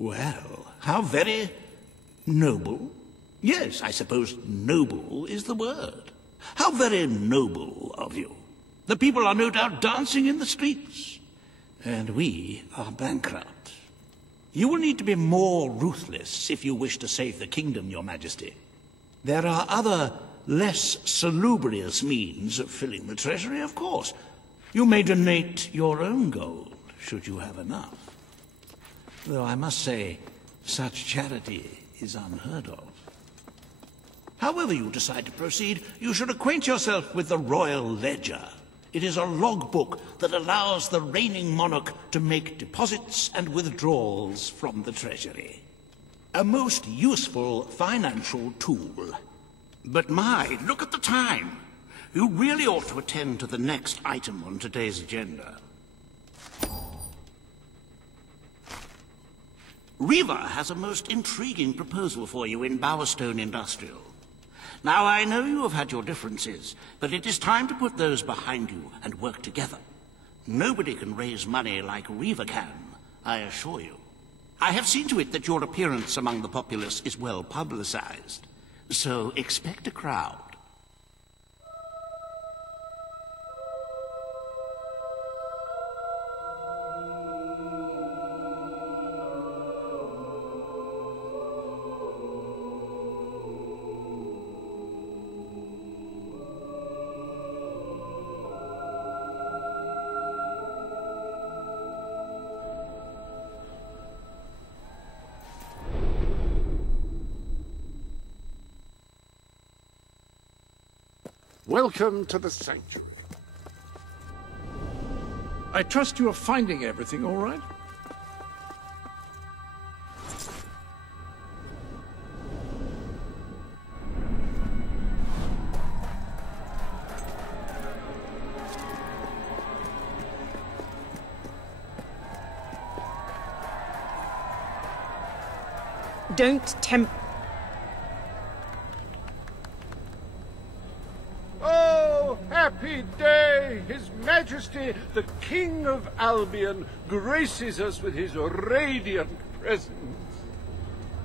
Well, how very noble. Yes, I suppose noble is the word. How very noble of you. The people are no doubt dancing in the streets. And we are bankrupt. You will need to be more ruthless if you wish to save the kingdom, Your Majesty. There are other, less salubrious means of filling the treasury, of course. You may donate your own gold, should you have enough. Though I must say, such charity is unheard of. However you decide to proceed, you should acquaint yourself with the Royal Ledger. It is a logbook that allows the reigning monarch to make deposits and withdrawals from the treasury. A most useful financial tool. But my, look at the time. You really ought to attend to the next item on today's agenda. Riva has a most intriguing proposal for you in Bowerstone Industrial. Now, I know you have had your differences, but it is time to put those behind you and work together. Nobody can raise money like Riva can, I assure you. I have seen to it that your appearance among the populace is well publicized, so expect a crowd. Welcome to the sanctuary. I trust you are finding everything all right? Don't tempt... Happy day! His Majesty, the King of Albion, graces us with his radiant presence.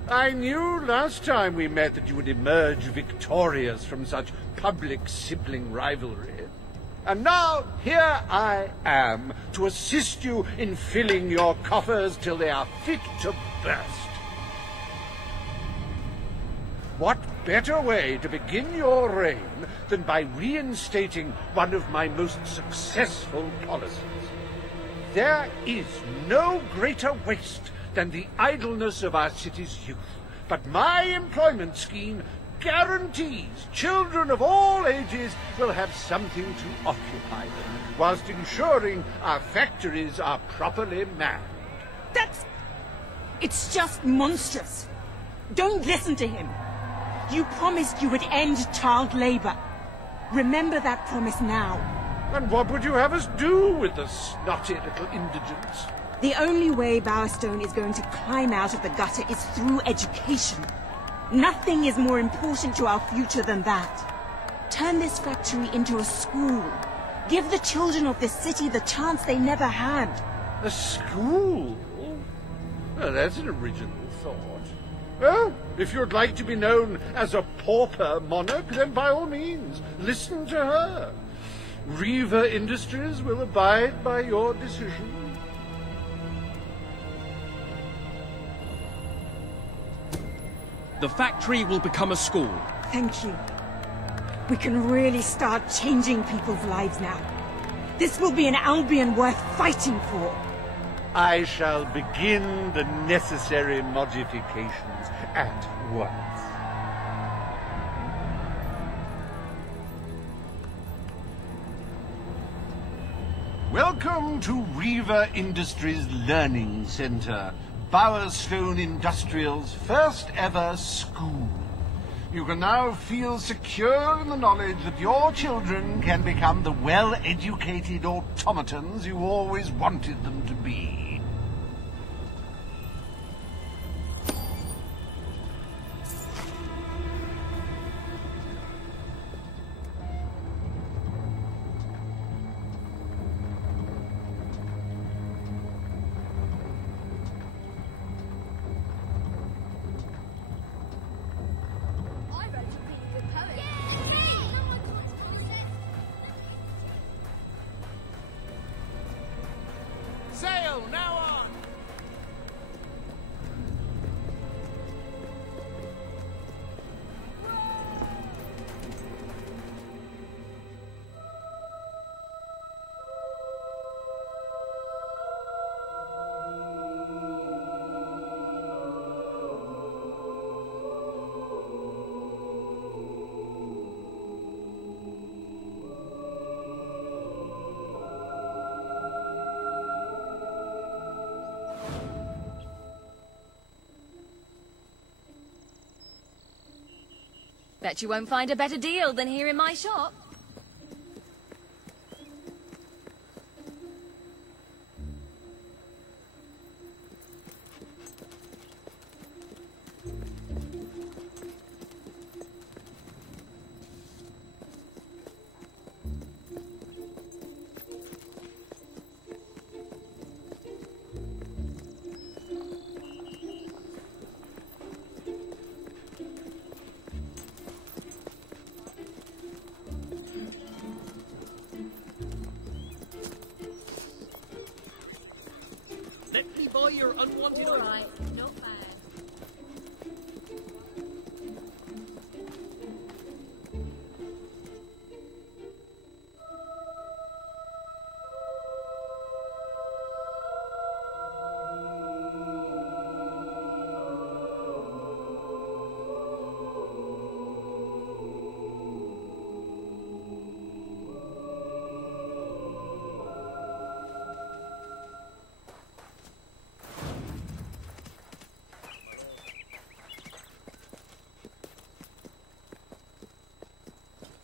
I knew last time we met that you would emerge victorious from such public sibling rivalry. And now, here I am, to assist you in filling your coffers till they are fit to burst. What better way to begin your reign than by reinstating one of my most successful policies? There is no greater waste than the idleness of our city's youth, but my employment scheme guarantees children of all ages will have something to occupy them, whilst ensuring our factories are properly manned. It's just monstrous. Don't listen to him. You promised you would end child labor. Remember that promise now. And what would you have us do with the snotty little indigents? The only way Bowerstone is going to climb out of the gutter is through education. Nothing is more important to our future than that. Turn this factory into a school. Give the children of this city the chance they never had. A school? Well, that's an original thought. Well, if you'd like to be known as a pauper monarch, then by all means, listen to her. Riva Industries will abide by your decision. The factory will become a school. Thank you. We can really start changing people's lives now. This will be an Albion worth fighting for. I shall begin the necessary modifications at once. Welcome to Riva Industries Learning Center, Bowerstone Industrial's first ever school. You can now feel secure in the knowledge that your children can become the well-educated automatons you always wanted them to be. go! Now on! Bet you won't find a better deal than here in my shop. Let me buy your unwanted... All right, not bad.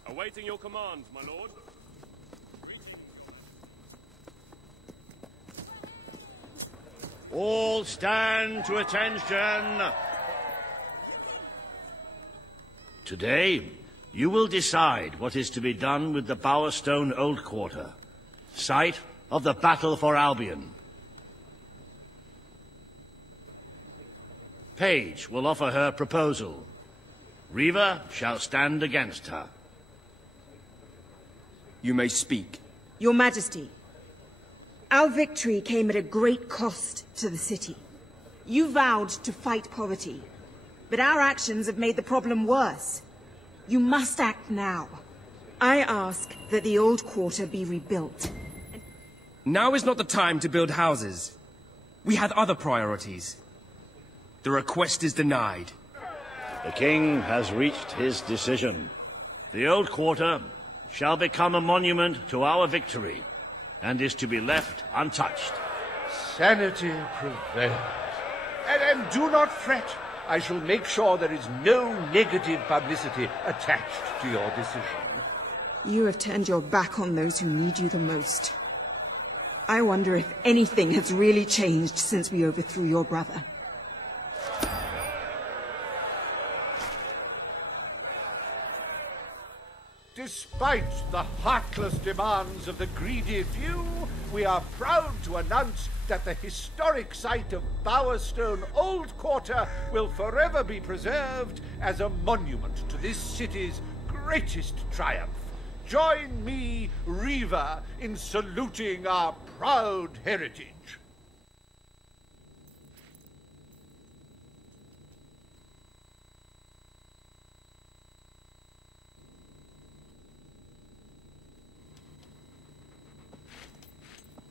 Awaiting your commands, my lord. All stand to attention. Today, you will decide what is to be done with the Bowerstone Old Quarter, site of the Battle for Albion. Paige will offer her proposal. Reaver shall stand against her. You may speak. Your Majesty, our victory came at a great cost to the city. You vowed to fight poverty, but our actions have made the problem worse. You must act now. I ask that the old quarter be rebuilt. Now is not the time to build houses. We had other priorities. The request is denied. The king has reached his decision. The old quarter shall become a monument to our victory, and is to be left untouched. Sanity prevails. And do not fret. I shall make sure there is no negative publicity attached to your decision. You have turned your back on those who need you the most. I wonder if anything has really changed since we overthrew your brother. Despite the heartless demands of the greedy few, we are proud to announce that the historic site of Bowerstone Old Quarter will forever be preserved as a monument to this city's greatest triumph. Join me, Reaver, in saluting our proud heritage.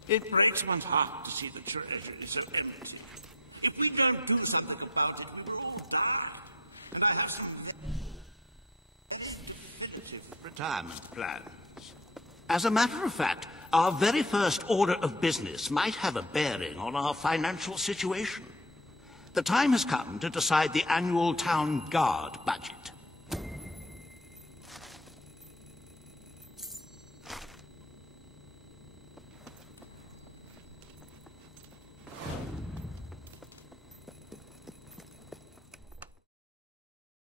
It breaks one's heart to see the treasury so empty. If we don't do something about it, we will all die. And I have some definitive retirement plans. As a matter of fact, our very first order of business might have a bearing on our financial situation. The time has come to decide the annual town guard budget.